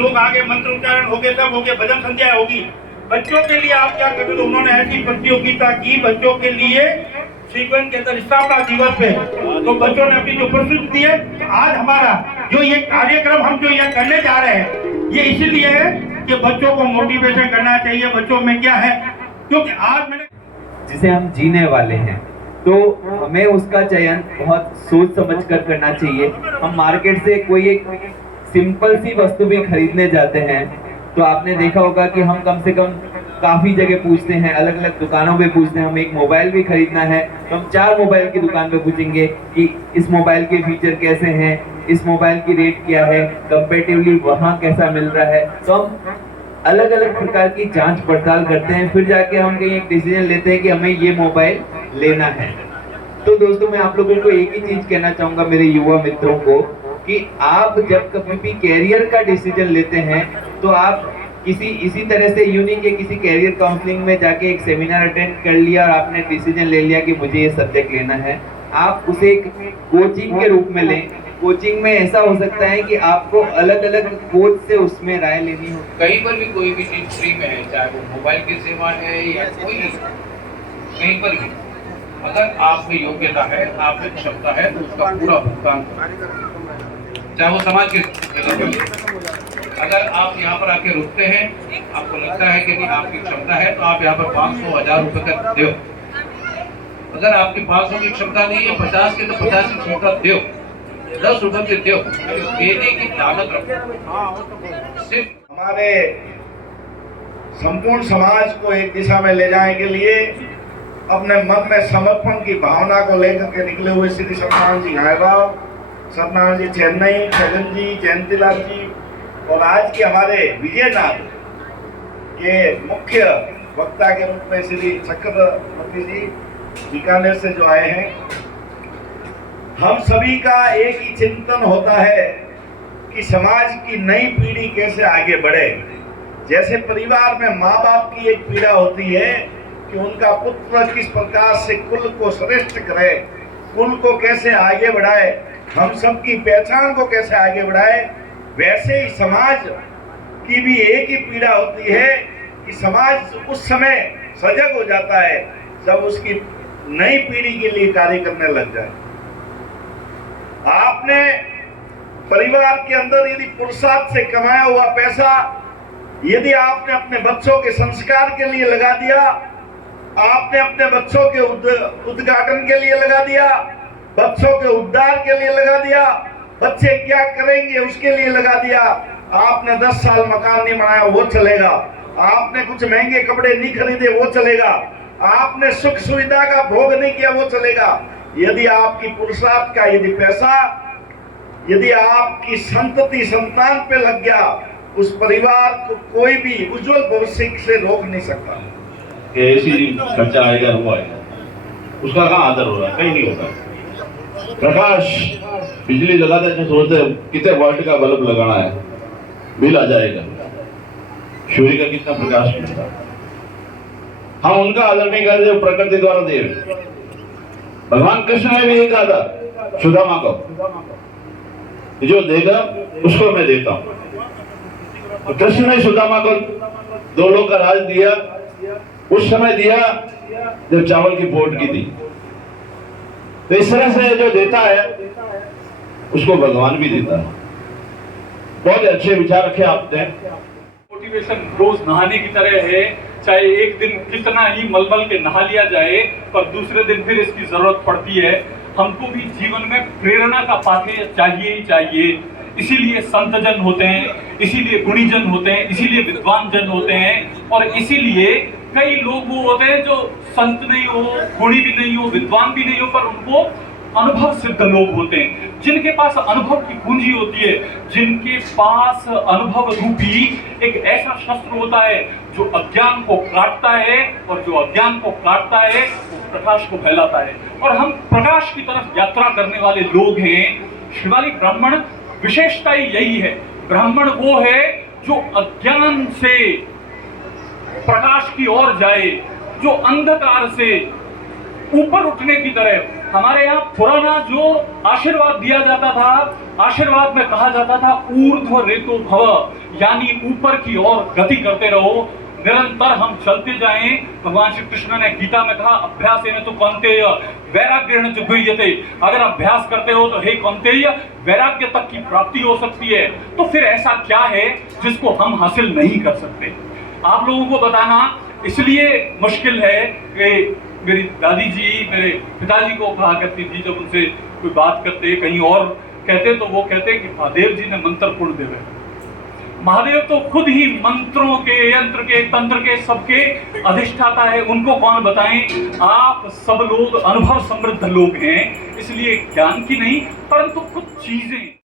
लोग आगे मंत्र उच्चारण हो गए, सब हो गए, भजन संध्या होगी। बच्चों के लिए आप क्या करते? तो उन्होंने ऐसी प्रतियोगिता की बच्चों के लिए सीक्वेंस के अंदर स्थापना दिवस पे, तो बच्चों ने अपनी जो प्रस्तुति दी है। आज हमारा जो ये कार्यक्रम हम जो ये करने जा रहे हैं, ये इसीलिए है कि बच्चों को मोटिवेशन करना चाहिए। बच्चों में क्या है, क्योंकि आज मैंने जिसे हम जीने वाले हैं, तो हमें उसका चयन बहुत सोच समझ कर करना चाहिए। हम मार्केट से कोई एक सिंपल सी वस्तु भी खरीदने जाते हैं तो आपने देखा होगा कि हम कम से कम काफी जगह पूछते हैं, अलग अलग दुकानों पे पूछते हैं। हम एक मोबाइल भी खरीदना है तो हम 4 मोबाइल की दुकान पे पूछेंगे कि इस मोबाइल के फीचर कैसे हैं, इस मोबाइल की रेट क्या है, कंपेरेटिवली वहाँ कैसा मिल रहा है। तो हम अलग अलग प्रकार की जांच पड़ताल करते हैं, फिर जाके हम कहीं एक डिसीजन लेते हैं कि हमें ये मोबाइल लेना है। तो दोस्तों, मैं आप लोगों को एक ही चीज कहना चाहूंगा मेरे युवा मित्रों को, कि आप जब कभी भी कैरियर का डिसीजन लेते हैं तो आप इसी तरह से यूनिक के किसी कैरियर काउंसलिंग में जाके एक सेमिनार अटेंड कर लिया और आपने डिसीजन ले लिया कि मुझे ये सब्जेक्ट लेना है। आप उसे एक कोचिंग के रूप में लें। कोचिंग में ऐसा हो सकता है कि आपको अलग अलग कोच से उसमें राय लेनी हो। कहीं पर भी कोई भी चीज फ्री में है, चाहे वो मोबाइल की सेवा है या कोई कहीं पर भी, अगर आप में योग्यता है, आप में क्षमता है, तो उसका पूरा भुगतान करें, चाहे वो समाज के। अगर आप यहाँ पर आके रुकते हैं, आपको लगता है कि नहीं आपकी क्षमता है, तो आप यहाँ पर 500-1000 रुपए का दो। अगर आपकी 500 की क्षमता नहीं है, 50 की, तो 50 की क्षमता दो, 10 रुपए के दो, देने की ताकत रखो। सिर्फ हमारे संपूर्ण समाज को एक दिशा में ले जाने के लिए अपने मन में समर्पण की भावना को लेकर के निकले हुए श्री सत्यनारायण जी घायराव, सत्यनारायण जी चेन्नई, छगन जी, जयंतीलाल जी और आज के हमारे विजयनाथ के मुख्य वक्ता के रूप में श्री चक्रवर्ती जी बीकानेर से जो आए हैं। हम सभी का एक ही चिंतन होता है कि समाज की नई पीढ़ी कैसे आगे बढ़े। जैसे परिवार में माँ बाप की एक पीड़ा होती है कि उनका पुत्र किस प्रकार से कुल को श्रेष्ठ करे, कुल को कैसे आगे बढ़ाए, हम सब की पहचान को कैसे आगे बढ़ाए, वैसे ही समाज की भी एक ही पीड़ा होती है कि समाज उस समय सजग हो जाता है जब उसकी नई पीढ़ी के लिए कार्य करने लग जाए। आपने परिवार के अंदर यदि पुरुषार्थ से कमाया हुआ पैसा यदि आपने अपने बच्चों के संस्कार के लिए लगा दिया, आपने अपने बच्चों के उद्घाटन के लिए लगा दिया, बच्चों के उद्धार के लिए लगा दिया, बच्चे क्या करेंगे उसके लिए लगा दिया, आपने 10 साल मकान नहीं बनाया वो चलेगा, आपने कुछ महंगे कपड़े नहीं खरीदे वो चलेगा, आपने सुख सुविधा का भोग नहीं किया वो चलेगा। यदि आपकी पुरुषार्थ का यदि पैसा यदि आपकी संतति संतान पे लग गया, उस परिवार को कोई भी उज्जवल भविष्य से रोक नहीं सकता। ऐसी खर्चा आएगा वो आएगा, उसका कहाँ आदर हो रहा है? कहीं नहीं होता। प्रकाश बिजली लगाते तो सोचते कितने वोल्ट का बल्ब लगाना है, बिल आ जाएगा। सूर्य का कितना प्रकाश मिलता है, हम उनका आदर नहीं करते जो प्रकृति द्वारा दे। भगवान कृष्ण ने भी यही कहा था सुदामा को, जो देगा उसको मैं देता हूं। तो कृष्ण ने सुदामा को 2 लोग का राज दिया, उस समय दिया जब चावल की पोट की थी। तो इस तरह से जो देता है उसको भगवान भी देता है। बहुत अच्छे विचार रखे आपने। मोटिवेशन रोज नहाने की तरह है, चाहे एक दिन कितना ही मलमल के नहा लिया जाए पर दूसरे दिन फिर इसकी जरूरत पड़ती है। हमको भी जीवन में प्रेरणा का पात्र चाहिए ही चाहिए। इसीलिए संत जन होते हैं, इसीलिए गुणी जन होते हैं, इसीलिए विद्वान जन होते हैं। और इसीलिए कई लोग वो होते हैं जो संत नहीं हो, गुणी भी नहीं हो, विद्वान भी नहीं हो, पर उनको अनुभव सिद्ध लोग होते हैं, जिनके पास अनुभव की पूंजी होती है, जिनके पास अनुभव रूपी एक ऐसा शस्त्र होता है जो अज्ञान को काटता है, और जो अज्ञान को काटता है वो प्रकाश को फैलाता है। और हम प्रकाश की तरफ यात्रा करने वाले लोग हैं। शिवालिक ब्राह्मण विशेषता ही यही है। ब्राह्मण वो है जो अज्ञान से प्रकाश की ओर जाए, जो अंधकार से ऊपर उठने की तरह हमारे यहाँ पुराना जो आशीर्वाद दिया जाता था, आशीर्वाद में कहा जाता था ऊर्ध्व रेतो भव, यानी ऊपर की ओर गति करते रहो, निरंतर हम चलते जाएं। भगवान श्री कृष्ण ने गीता में कहा अभ्यास में तो कौन्तेय वैराग्येण च गृह्यते, अगर अभ्यास करते हो तो हे कौन्तेय वैराग्य तक की प्राप्ति हो सकती है। तो फिर ऐसा क्या है जिसको हम हासिल नहीं कर सकते? आप लोगों को बताना इसलिए मुश्किल है कि मेरी दादी जी मेरे पिताजी को कहा करती थी, जब उनसे कोई बात करते कहीं और कहते तो वो कहते कि महादेव जी ने मंत्र पूर्ण देवे। महादेव तो खुद ही मंत्रों के, यंत्र के, तंत्र के सबके अधिष्ठाता है, उनको कौन बताएं? आप सब लोग अनुभव समृद्ध लोग हैं, इसलिए ज्ञान की नहीं परंतु कुछ चीजें